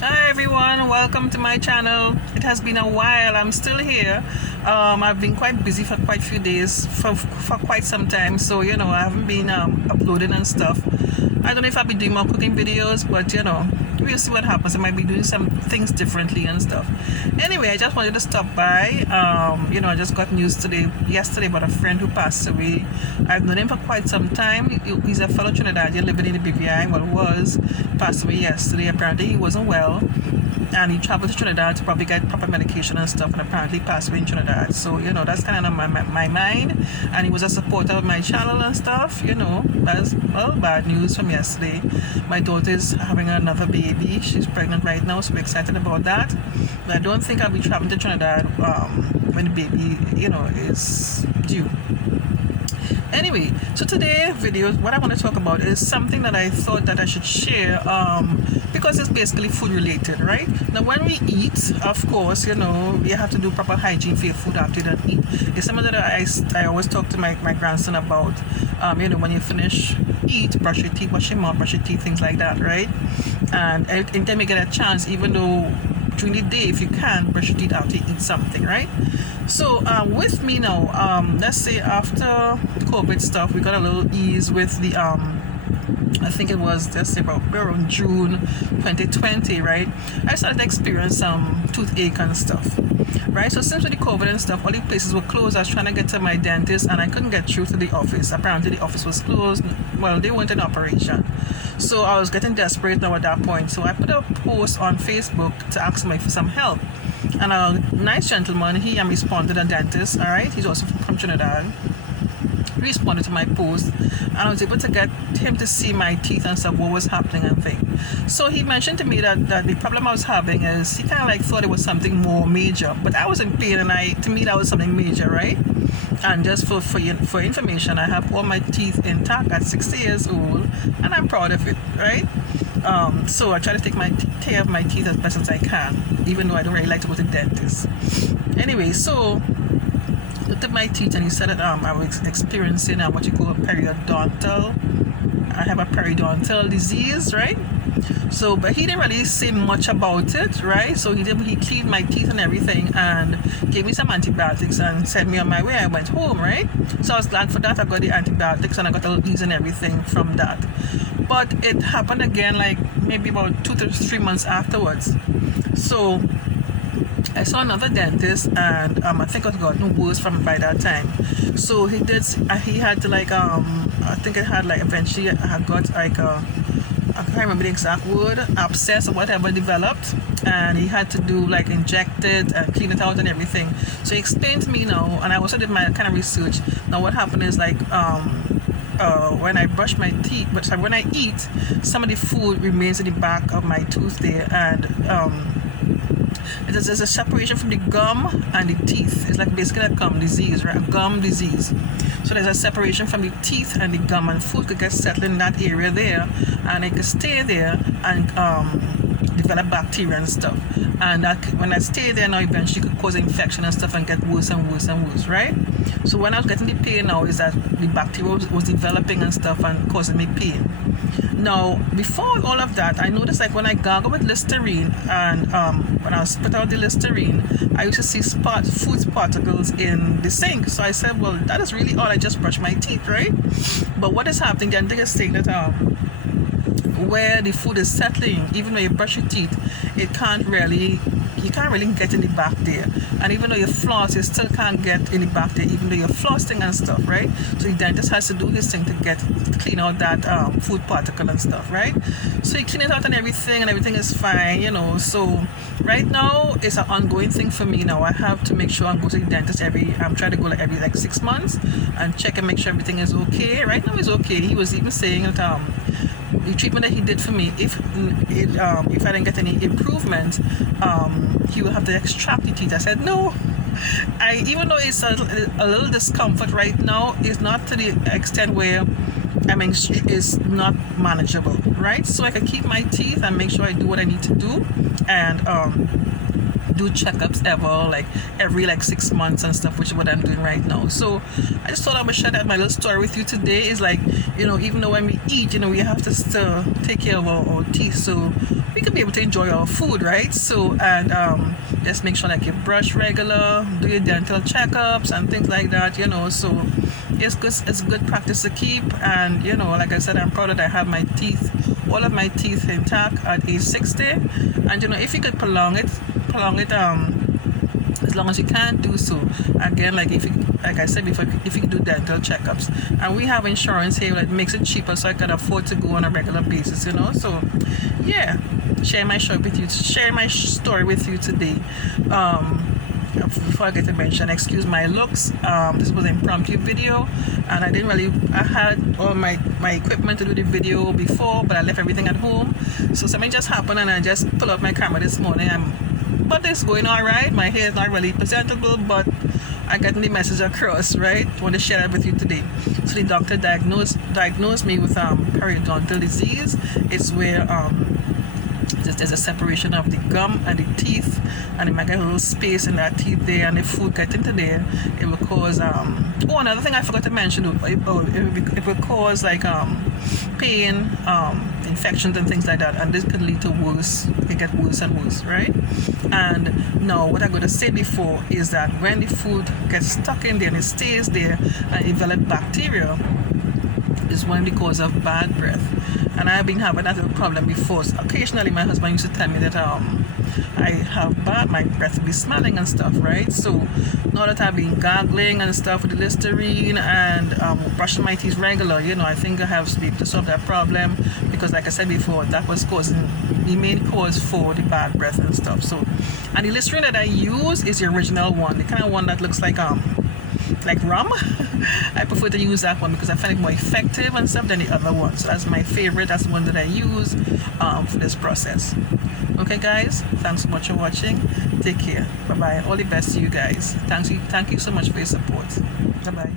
Hi everyone, welcome to my channel. It has been a while. I'm still here. I've been quite busy for quite a few days, for quite some time, so I haven't been uploading and stuff. I don't know if I'll be doing more cooking videos, but we'll see what happens. I might be doing some things differently and stuff. Anyway, I just wanted to stop by. I just got news yesterday about a friend who passed away. I've known him for quite some time. He's a fellow Trinidadian living in the BVI. Passed away yesterday. Apparently he wasn't well, and he traveled to Trinidad to probably get proper medication and stuff, and apparently passed away in Trinidad. So that's kind of on my mind. And he was a supporter of my channel and stuff. That's bad news from yesterday. My daughter is having another baby. She's pregnant right now, so we're excited about that. But I don't think I'll be traveling to Trinidad when the baby is due. Anyway, so today's video, what I want to talk about is something that I thought that I should share, because it's basically food related, right? Now, when we eat, of course, we have to do proper hygiene for your food after you don't eat. It's something that I always talk to my grandson about. When you finish eat, brush your teeth, wash your mouth, brush your teeth, things like that, right? And anytime you get a chance, even though during the day, if you can, brush your teeth after you eat something, right? So with me now, let's say after COVID stuff, we got a little ease with the I think it was, let's say, about around June 2020, right? I started to experience some toothache and stuff, right? So since with the COVID and stuff, all the places were closed. I was trying to get to my dentist and I couldn't get through to the office. Apparently the office was closed. Well, they weren't in operation. So I was getting desperate now at that point. So I put a post on Facebook to ask me for some help. And a nice gentleman, he responded, a dentist, all right? He's also from Trinidad. Responded to my post, and I was able to get him to see my teeth and stuff, what was happening and things. So he mentioned to me that the problem I was having is he kind of like thought it was something more major, but I was in pain, and to me that was something major, right? And just for information, I have all my teeth intact at 60 years old, and I'm proud of it, right? So I try to take care of my teeth as best as I can, even though I don't really like to go to the dentist. Anyway, so looked at my teeth, and he said that I was experiencing what you call a periodontal. I have a periodontal disease, right? So, but he didn't really say much about it, right? So he cleaned my teeth and everything, and gave me some antibiotics and sent me on my way. I went home, right? So I was glad for that. I got the antibiotics and I got a little ease and everything from that. But it happened again, like maybe about 2 to 3 months afterwards. So I saw another dentist, and I think it had gotten worse by that time. So he had to I think it had eventually I got I can't remember the exact word, abscess or whatever developed, and he had to do inject it and clean it out and everything. So he explained to me now, and I also did my kind of research. Now what happened is when I brush my teeth, when I eat, some of the food remains in the back of my tooth there, and there's a separation from the gum and the teeth. It's basically a gum disease, right? A gum disease. So there's a separation from the teeth and the gum, and food could get settled in that area there, and it could stay there and develop bacteria and stuff. And when I stay there now, eventually could cause infection and stuff and get worse and worse and worse, right? So when I was getting the pain now, is that the bacteria was developing and stuff and causing me pain. Now, before all of that, I noticed when I gargle with Listerine, and when I spit out the Listerine, I used to see food particles in the sink. So I said, well, that is really all. I just brushed my teeth, right? But what is happening, the dentist is saying that where the food is settling, even though you brush your teeth, you can't really get in the back there. And even though you floss, you still can't get in the back there, even though you're flossing and stuff, right? So the dentist has to do his thing to clean out that food particle and stuff, right? So he clean it out and everything is fine, So right now it's an ongoing thing for me now. I have to make sure I go to the dentist I'm trying to go every 6 months and check and make sure everything is okay. Right now it's okay. He was even saying that the treatment that he did for me, if I didn't get any improvement, he will have to extract the teeth. I said no. Even though it's a little discomfort right now, it's not to the extent where it's not manageable, right? So I can keep my teeth and make sure I do what I need to do, and do checkups ever, like every like 6 months and stuff, which is what I'm doing right now. So I just thought I would share that my little story with you today. Is like, even though when we eat, we have to still take care of our teeth, so we can be able to enjoy our food, right? So, and just make sure like you brush regular, do your dental checkups and things like that, so it's good practice to keep. And like I said, I'm proud that I have my teeth, all of my teeth intact at age 60. And if you could prolong it as long as you can, do so. Again, like I said before, if you can do dental checkups, and we have insurance here that makes it cheaper, so I can afford to go on a regular basis, so yeah, share my story with you today. Before I get to mention, excuse my looks, this was an impromptu video, and I had all my equipment to do the video before, but I left everything at home, so something just happened and I just pulled up my camera this morning. But it's going all right. My hair is not really presentable, but I got the message across, right? I want to share that with you today. So the doctor diagnosed me with periodontal disease. It's where there's a separation of the gum and the teeth, and it might get a little space in that teeth there, and if food gets into there, it will cause another thing I forgot to mention, it will cause like pain, infections and things like that, and this could lead to it get worse and worse, right? And now what I'm going to say before is that when the food gets stuck in there and it stays there and develop bacteria, is one of the cause of bad breath. And I've been having that problem before. So occasionally my husband used to tell me that I have my breath will be smelling and stuff, right? So now that I've been gargling and stuff with the Listerine and brushing my teeth regular, I think I have to be able to solve that problem, because like I said before, that was causing the main cause for the bad breath and stuff. So, and the Listerine that I use is the original one, the kind of one that looks like rum. I prefer to use that one because I find it more effective and stuff than the other one. So that's my favorite. That's the one that I use for this process. Okay guys, thanks so much for watching. Take care. Bye bye. All the best to you guys. Thank you so much for your support. Bye bye.